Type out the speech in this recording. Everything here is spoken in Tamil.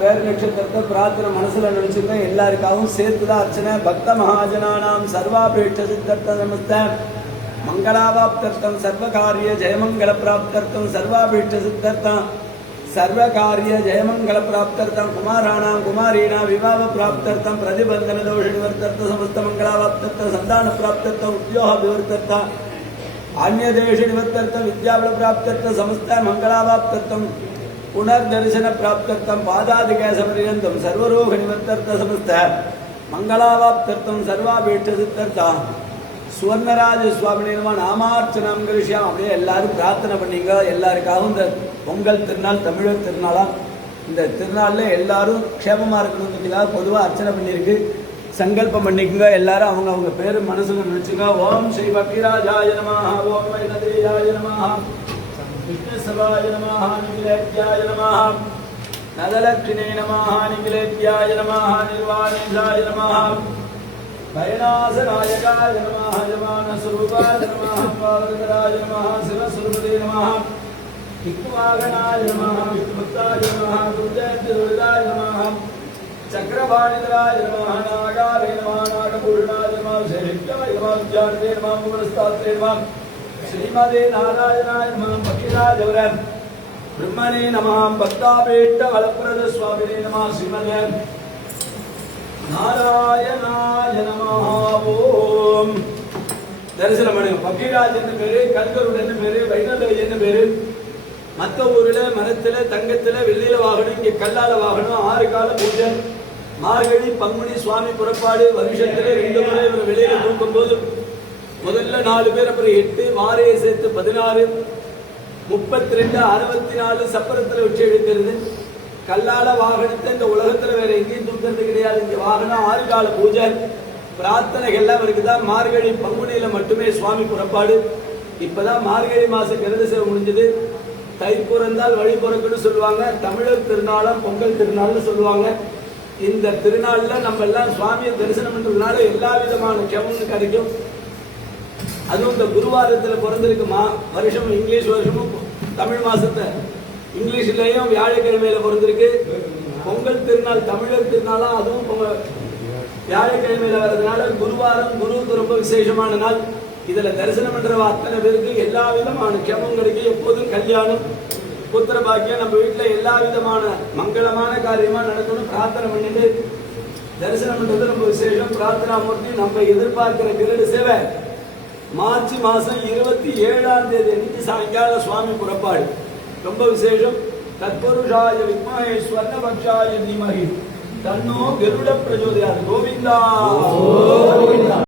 பேர் நட்சத்திரத்தை பிரார்த்தனை மனசுல நினைச்சுங்க. எல்லாருக்காகவும் சேர்த்துதான் அர்ச்சனை. பக்த மகாஜனானாம் சர்வாபேட்ச சித்தர்த்த நமஸ்த மங்களாவாப்தர்த்தம் சர்வகாரிய ஜெயமங்கல பிராப்தர்த்தம் சர்வாபேட்ச சித்தர்த்தம் सर्वकार्य जयमंगल प्राप्त्यर्थं कुमाराणां कुमारीणां विवाह प्राप्त्यर्थं प्रतिबंधन दोष निवर्त्यर्थं समस्त मंगलावाप्त्यर्थं संतान प्राप्त्यर्थं उद्योग विवर्त्यर्थं अन्य देश निवर्त्यर्थं विद्याबल प्राप्त्यर्थं समस्त मंगलावाप्त्यर्थं पुनर्दर्शन प्राप्त्यर्थं पादादिकेशपर्यन्तं सर्वरोग निवर्त्यर्थं समस्त मंगलावाप्त्यर्थं सर्वाभीष्ट सिद्धर्थं சுவர்ணராஜ சுவாமி நாமார்ச்சனம் விஷயம் அப்படியே எல்லாரும் பிரார்த்தனை பண்ணீங்க. எல்லாருக்காகவும் இந்த பொங்கல் திருநாள் தமிழர் திருநாளாம். இந்த திருநாளில் எல்லாரும் க்ஷேமமாக இருக்கணுங்கிறதுக்காக பொதுவாக அர்ச்சனை பண்ணியிருக்கு. சங்கல்பம் பண்ணிக்கோங்க. எல்லாரும் அவங்க அவங்க பேர் மனசுல நினைச்சுங்க. ஓம் ஸ்ரீ பக்திராஜாய நமஹ, ஓம் வைணதேயாய நமஹ, விக்னேஸ்வராய நமஹ, நிகிலேத்யாய நமஹ, நதலக்ஷ்மினே நமஹ, நிகிலேத்யாய நமஹ, நிர்வாணேசாய நமஹ, भयनाशनायकाय नमः, यमानस्वरूपाय नमः, पावनकराय नमः, शिवस्वरूपते नमः, विष्णुवाहनाय नमः, विष्णुभक्ताय नमः, गुरुजयन्तिदुर्गाय नमः, चक्रवाणिधराय नमः, नागाय नमः, नागभूषणाय नमः, शैलज्ञाय नमः, उज्जाते नमः, मूलस्तात्रे नमः, श्रीमते नारायणाय नमः, पक्षिराजवरे ब्रह्मणे नमः, भक्ताभीष्ट फलप्रद स्वामिने नमः, श्रीमते नारायणाय नमः. ओम தரிசனம் பண்ணுங்க. பக்கீராஜ் என்ன பேரு, கல்கருடன் என்ன பேரு, வைணவ என்ன பேரு. மற்ற ஊர்ல மரத்துல தங்கத்துல வெள்ளியில வாகனம், இங்க கல்லால வாகனம். 6 கால பூஜை. மார்கழி பங்குனி சுவாமி புறப்பாடு. வருஷத்துல 2 முறை இவர் வெளியில தூக்கும் போது முதல்ல 4 பேர், அப்புறம் 8, மாரையை சேர்த்து 16, 32, 64 சப்பரத்துல வச்சு எடுக்கிறது. கல்லால வாகனத்தை இந்த உலகத்துல வேற எங்கேயும் தூக்கிறது கிடையாது. இங்க வாகனம் 6 கால பூஜை பிரார்த்தனைகள்லாம் இருக்குதான். மார்கழி பங்குனியில மட்டுமே சுவாமி புறப்பாடு. இப்பதான் மார்கழி மாச கருத சேவை முடிஞ்சது. தை பிறந்தால் வழி பிறக்குன்னு சொல்லுவாங்க. தமிழர் திருநாளும் பொங்கல் திருநாள்னு சொல்லுவாங்க. இந்த திருநாள்ல நம்ம எல்லாம் சுவாமியை தரிசனம் பண்றதுனால எல்லா விதமான க்ஷேமமும் கிடைக்கும். அதுவும் இந்த குருவாரத்துல பிறந்திருக்குமா, வருஷம் இங்கிலீஷ் வருஷமும் தமிழ் மாசத்தை இங்கிலீஷ்லயும் வியாழக்கிழமையில பிறந்திருக்கு. பொங்கல் திருநாள் தமிழர் திருநாளா, அதுவும் வியாழக்கிழமையில வர்றதுனால குருவாரம் குருவுக்கு ரொம்ப விசேஷமான நாள். இதுல தரிசனம் பண்ற அத்தனை பேருக்கு எல்லா விதமான க்ஷேமம் கிடைக்கும். எப்போதும் கல்யாணம் புத்திர பாக்கியம் நம்ம வீட்டுல எல்லா விதமான மங்களமான காரியமா நடக்கணும். பிரார்த்தனை பண்ணிட்டு தரிசனம் பண்றது ரொம்ப விசேஷம். பிரார்த்தனா மூர்த்தி நம்ம எதிர்பார்க்கிற கிரீட சேவை மார்ச் மாசம் 27ஆம் தேதி அன்னைக்கு சாயங்காலம் சுவாமி புறப்பாடு. ரொம்ப விசேஷம். தத்புருஷாய வித்மஹே ஸ்வர்ணபக்ஷாய தீமஹி தன்னோ கருட பிரச்சோதயாத். கோவிந்தா.